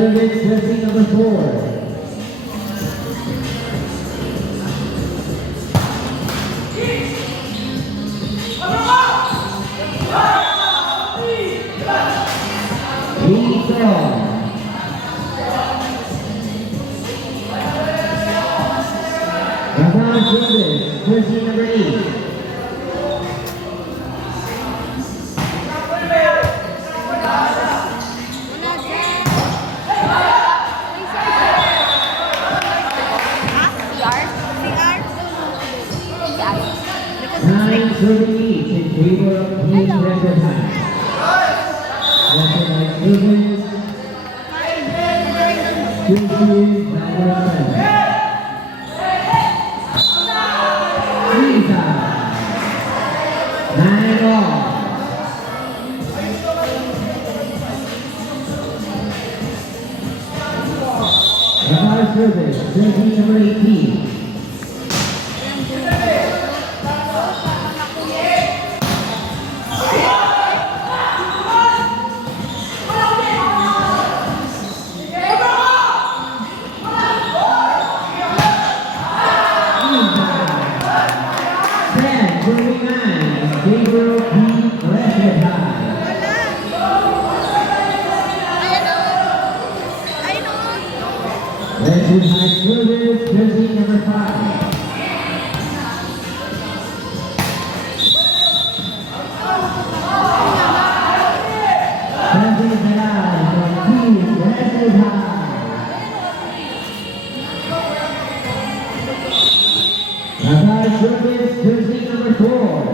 service, jersey number 4. Jersey number 8. Nine serving each in favor of Team Red High. Jersey number 7. Service, jersey number 18. Red High service, jersey number 5. Service, jersey number 4.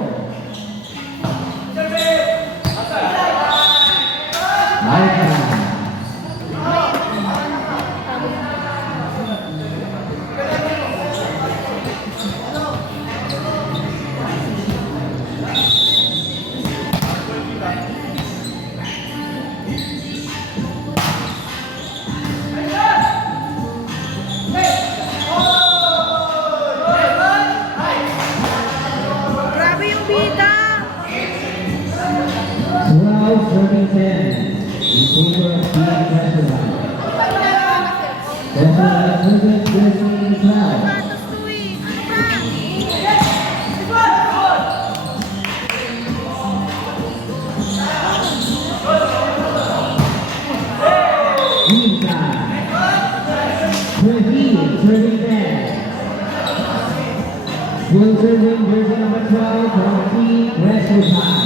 Will serving jersey number 12 from Team Red High.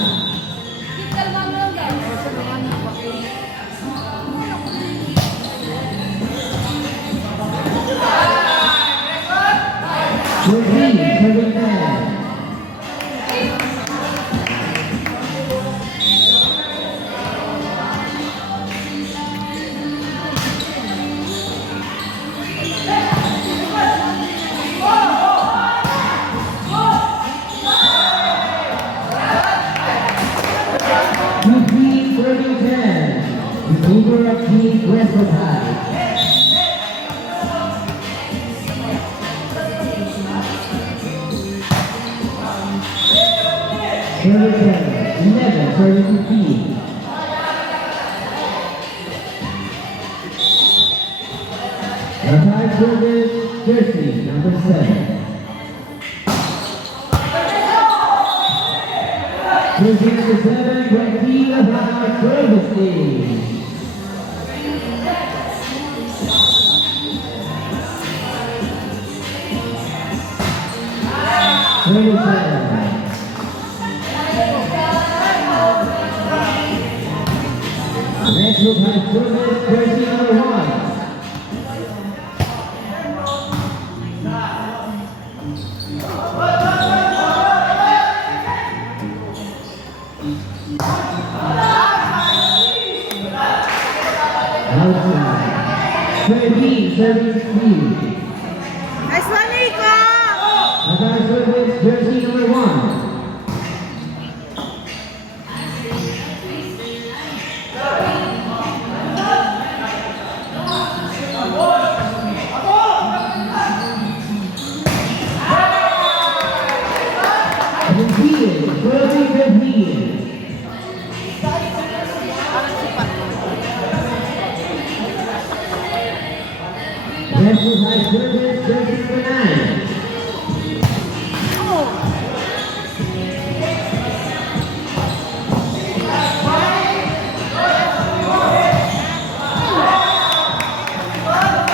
Serving man. Over of Team Red High. Service 11, service 15. The high service, jersey number 7. Jersey number 7, Red Team High service team. Next will have service, jersey number 1. Outside. 13, service 3. Nice one, Nico! Another service, jersey number 1. Westwood High service, jersey number 9.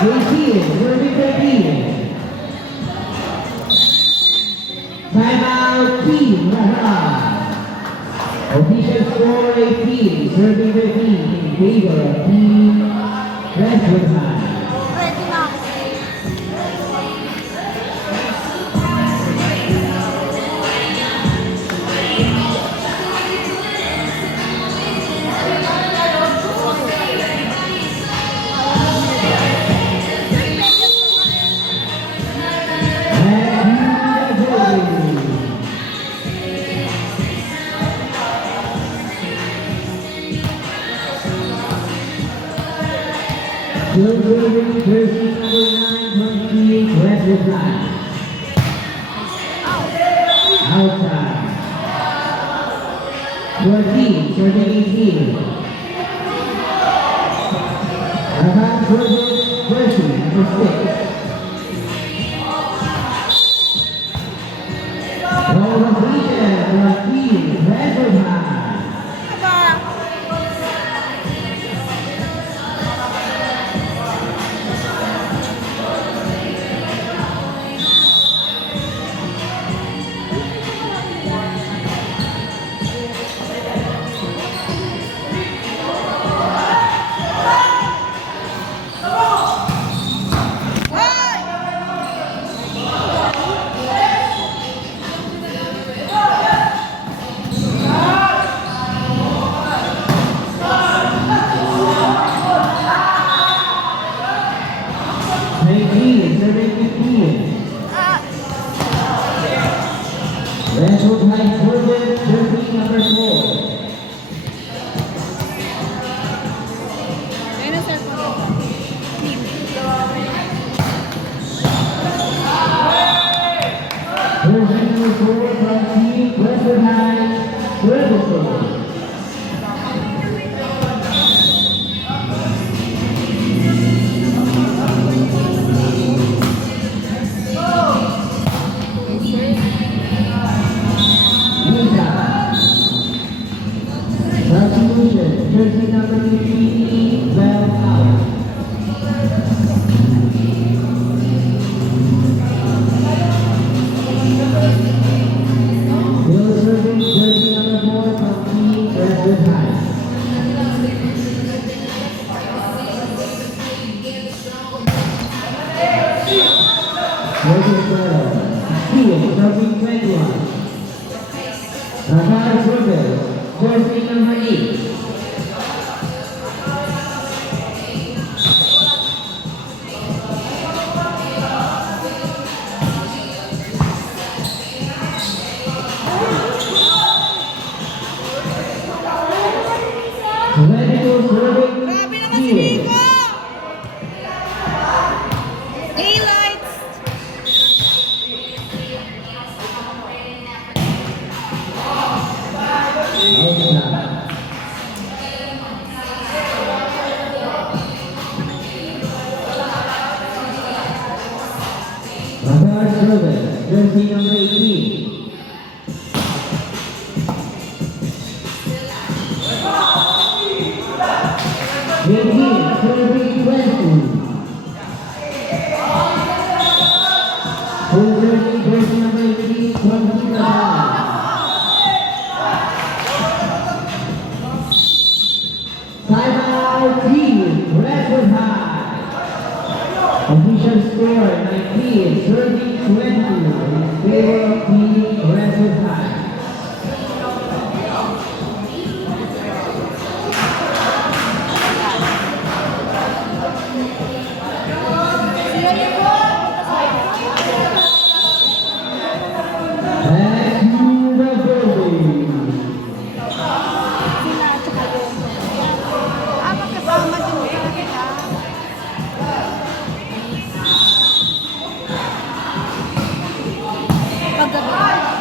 Jersey 13. Timeout team, official score 18, serving 13 in favor of team Westwood High. Ready na. And you go. Silver jersey number 9 from Team Westwood High. Outside. 14, serving 18. Attack service, jersey number 6. Ball completion for Team Westwood High. Aba. Westwood High service, jersey number 4. Ayun ang cellphone ko. Team. Jersey number 4 from Team Westwood High, service. Substitution, jersey number 15, Bell out. Bill serving, jersey number 4 from Team Westwood High. Jersey Bell, Steel, serving 21. Attack service, jersey number 8. Ready to serving Grabe naman si Steel. Nico! Daylights! Outside. Attack service, jersey number 18. Serving 20. Full jersey number 18, 20. Timeout team, Westwood High. Official score 19, serving 20 in favor of team Westwood High. Back to the building. Sila at saka yung... magkasama din sila. Paggabi.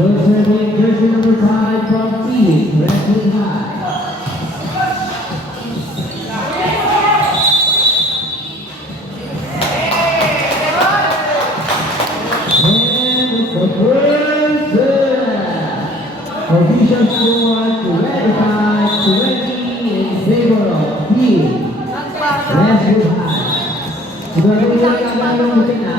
Will serving jersey number 5 from Phoenix Redwood High. And the first official score to Red High 20 in favor of Phoenix Redwood High. Siguro yung kaya yung mutin na.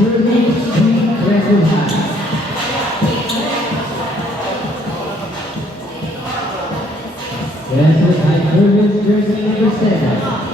Redwood High. Redwood High Cougars jersey number 7.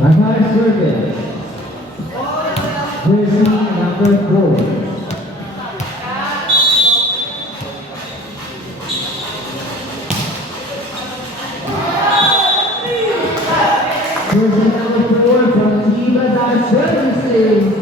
Rafael Service, jersey number 4. Jersey number 4 from Team Bazar Services.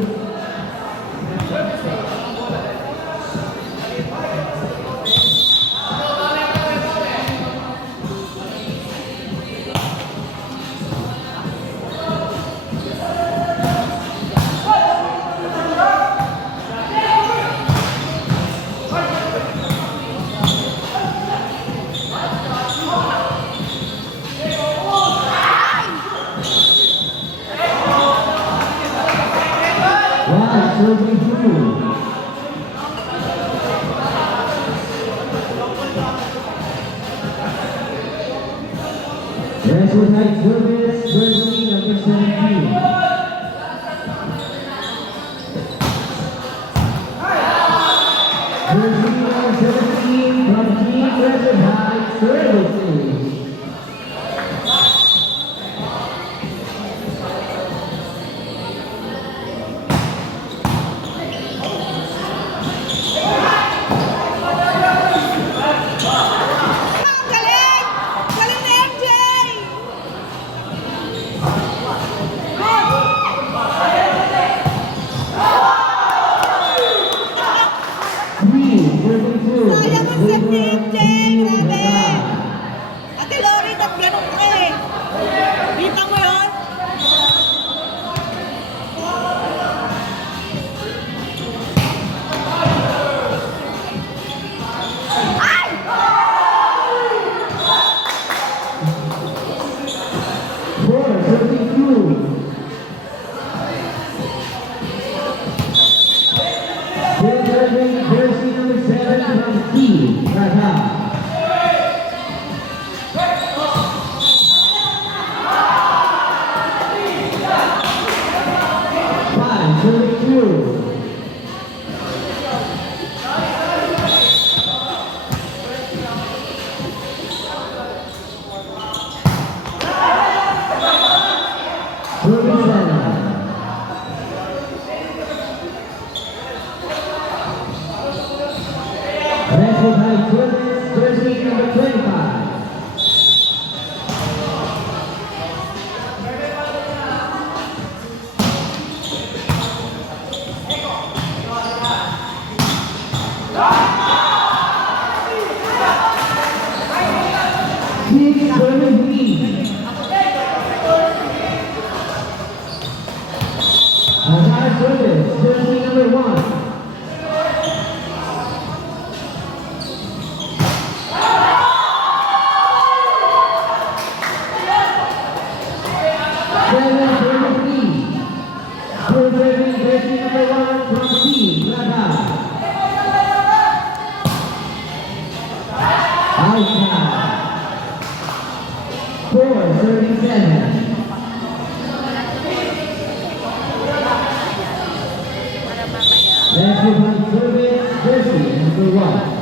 Serving through. Redwood High Service, jersey number 17. Jersey number 17 from Team Redwood High Services. Galing! Galing ni MJ! Good! 6-33. Azar service, jersey number 1. Jersey number 1 from Team Lada. Outside. 4-37. Let's move on service, jersey number 1.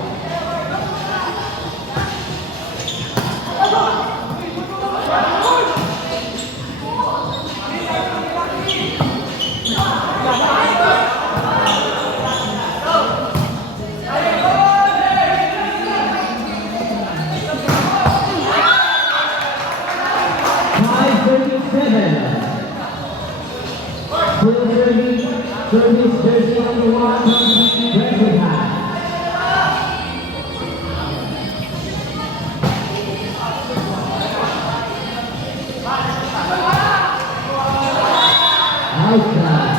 Service jersey number 1 from Redwood High. Outside.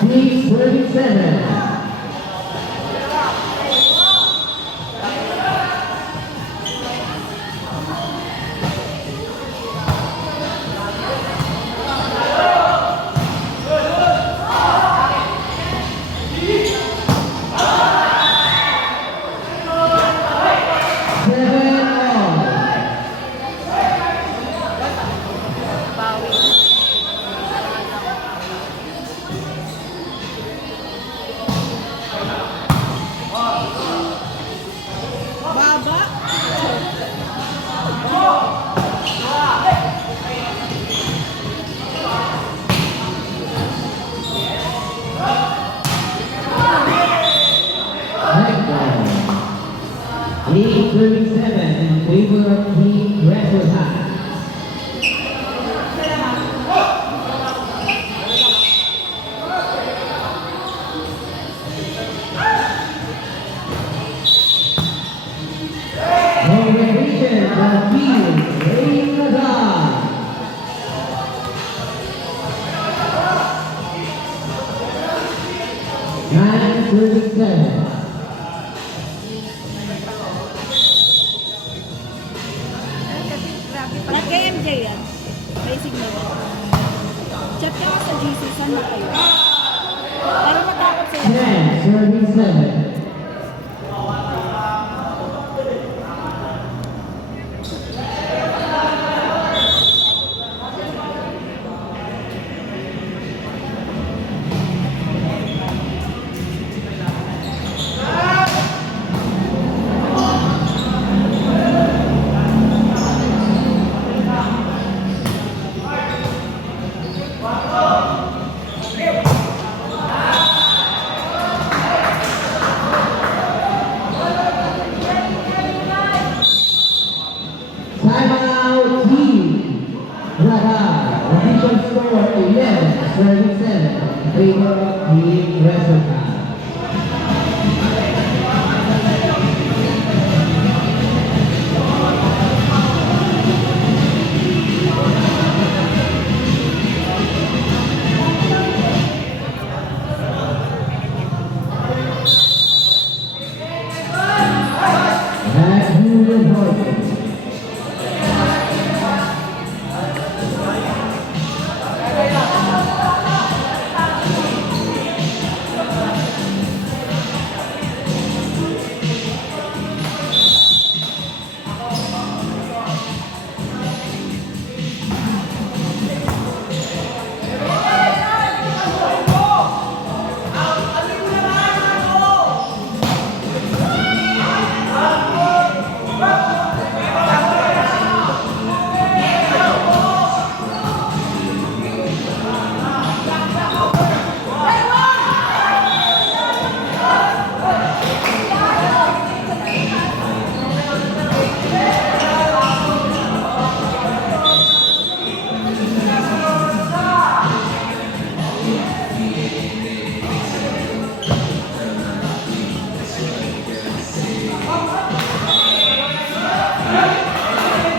6-37. Baba. Lead 37 in favor of Team Redwood High. Congratulations on Team Team Lada. Nine 37. Kay MJ yan. May signal. Chat ka nga sa GC. Saan na kayo? Para matakot sila. 10-37. Timeout Team Lada. Official score 11-37 in favor of Team Redwood High. That's Julian Horton.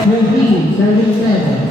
13, serving 7.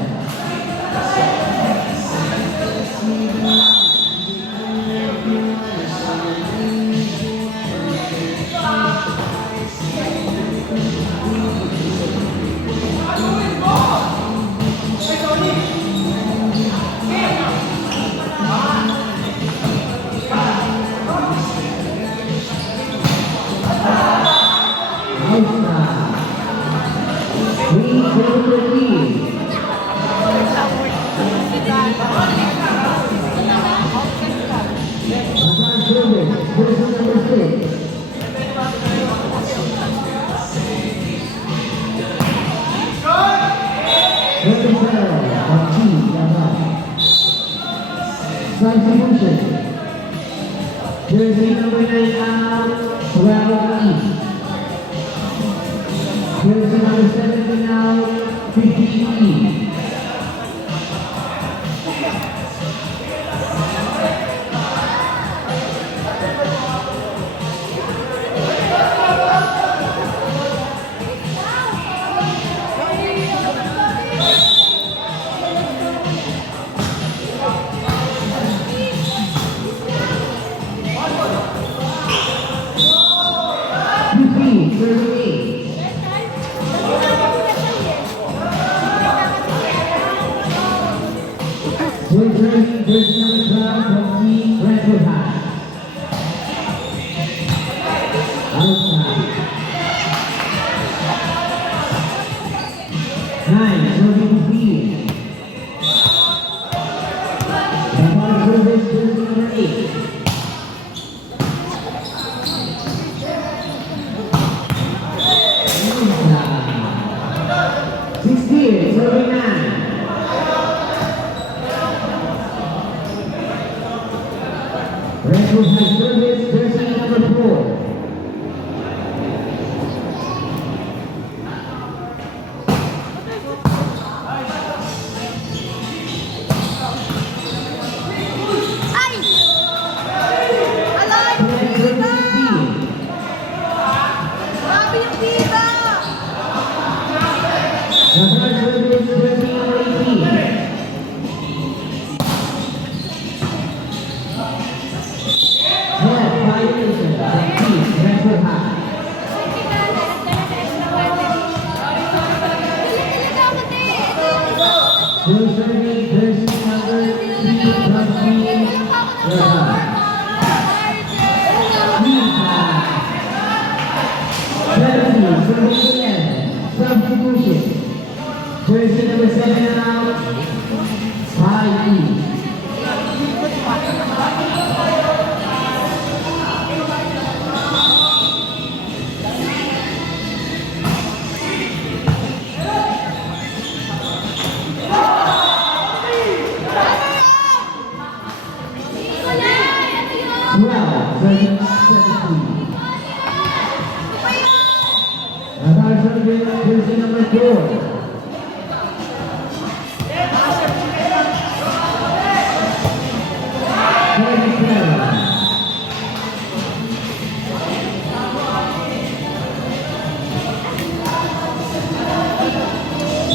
Substitution. Jersey number 9 out, 12 each. Jersey number 17 out, 15 each. Jersey number 12 from Team Redwood High. Outside. 9, serving B. The ball service, jersey number 8. Outside. 16, serving 9. Redwood High service, jersey number 4. Ay! Alay! Pita! Grabe yung pita! The third service, jersey number 18. Violation of Team Redwood High. Still serving jersey number 3 from Team Redwood High. 70, serving 11. Substitution. Jersey number 7 out. 5 each. Well, 17. Another service, jersey number 4.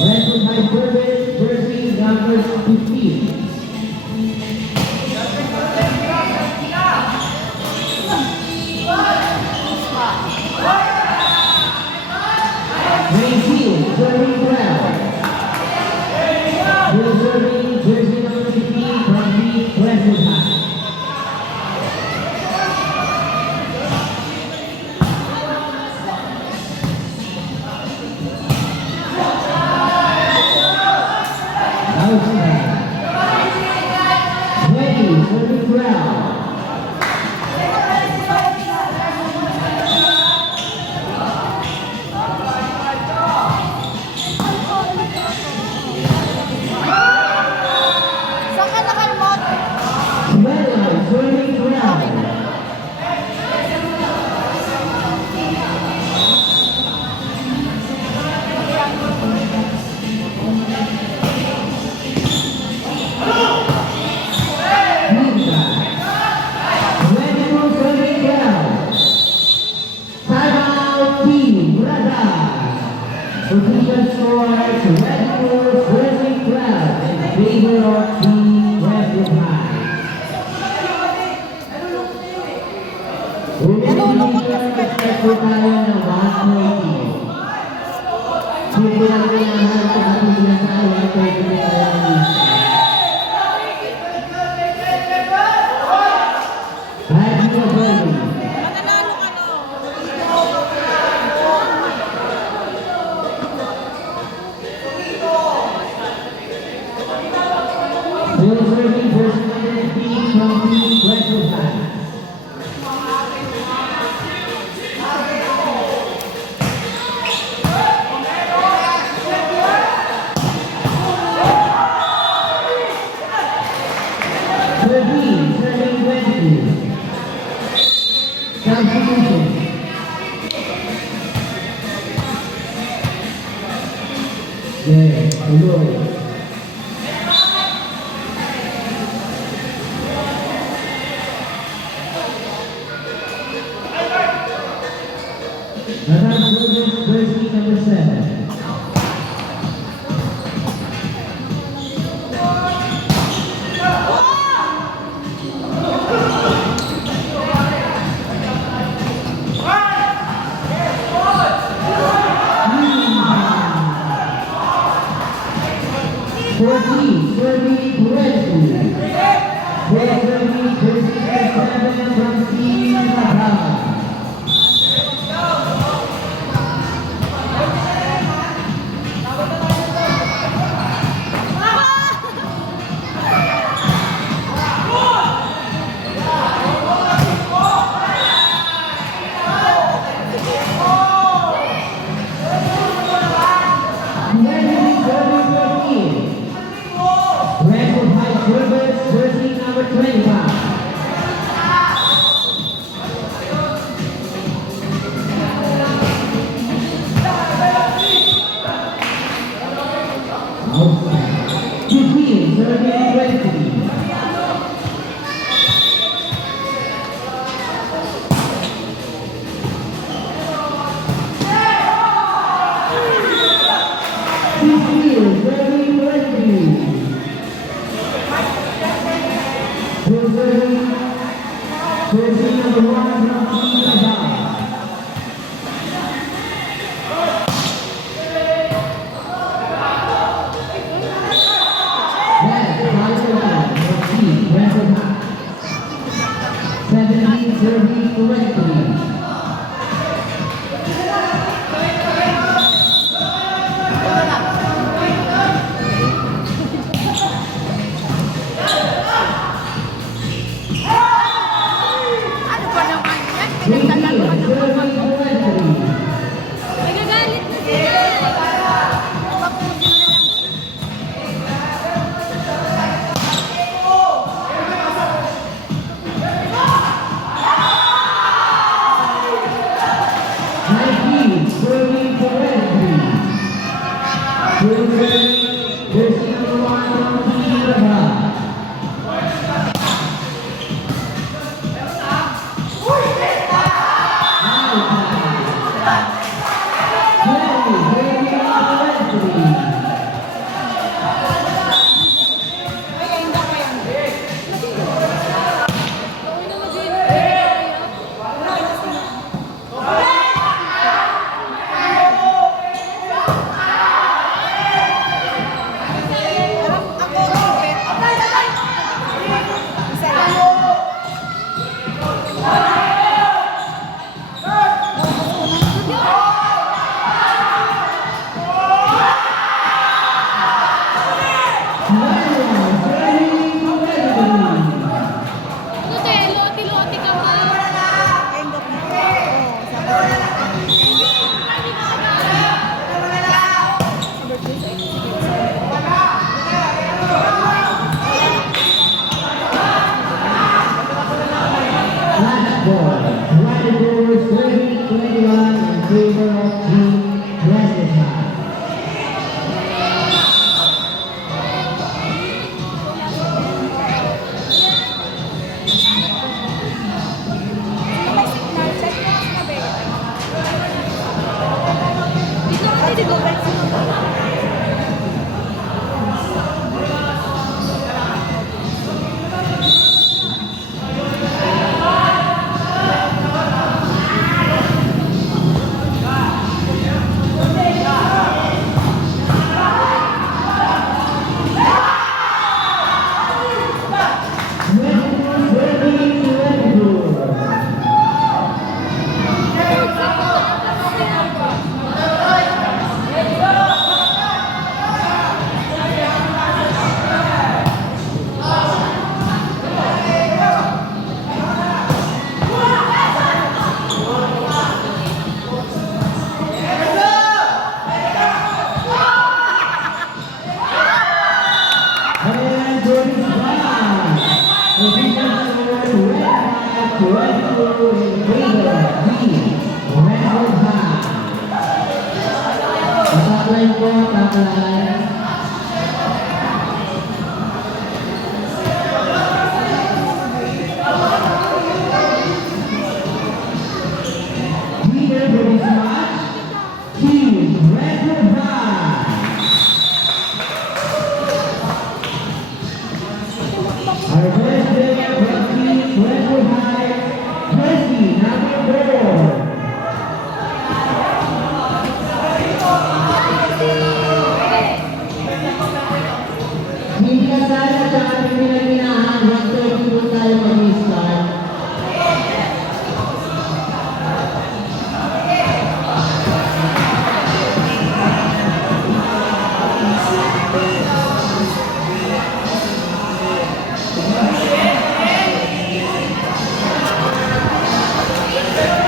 Redwood High service, jersey number 15. Serving 12. You're serving jersey number 15 from Team Redwood High. Outside. 20, serving 12. Official score, Red Bulls versus 12 in favor of Team Westwood High. Nalulungkot kasi kayo. Start po tayo ng 120. Sige lang kailangan sa ating sinasabi 120 tayo ng lista. Kahit hindi ko pwede. Mananalo ka no. Still serving first minute team from Team Westwood High. Serving 20. Substitution. Yeah, tuloy. Natang jersey number 7. Serving 20. Serving jersey number 7 from Team Natal. Westwood High Silvers, jersey number 25. Eugene, serving 20. Eugene, serving 20. Jersey number 1 from Team Natal. Red, Michael from Team Westwood High. 17, serving 20. Ano ba naman yan? Pinagdalaman naman. Nagagalit na sila. Papusin na lang. Pwede go back sa And Jordan Brown. Official score 25-22 in favor of the Red Bulls. Top line po, top line.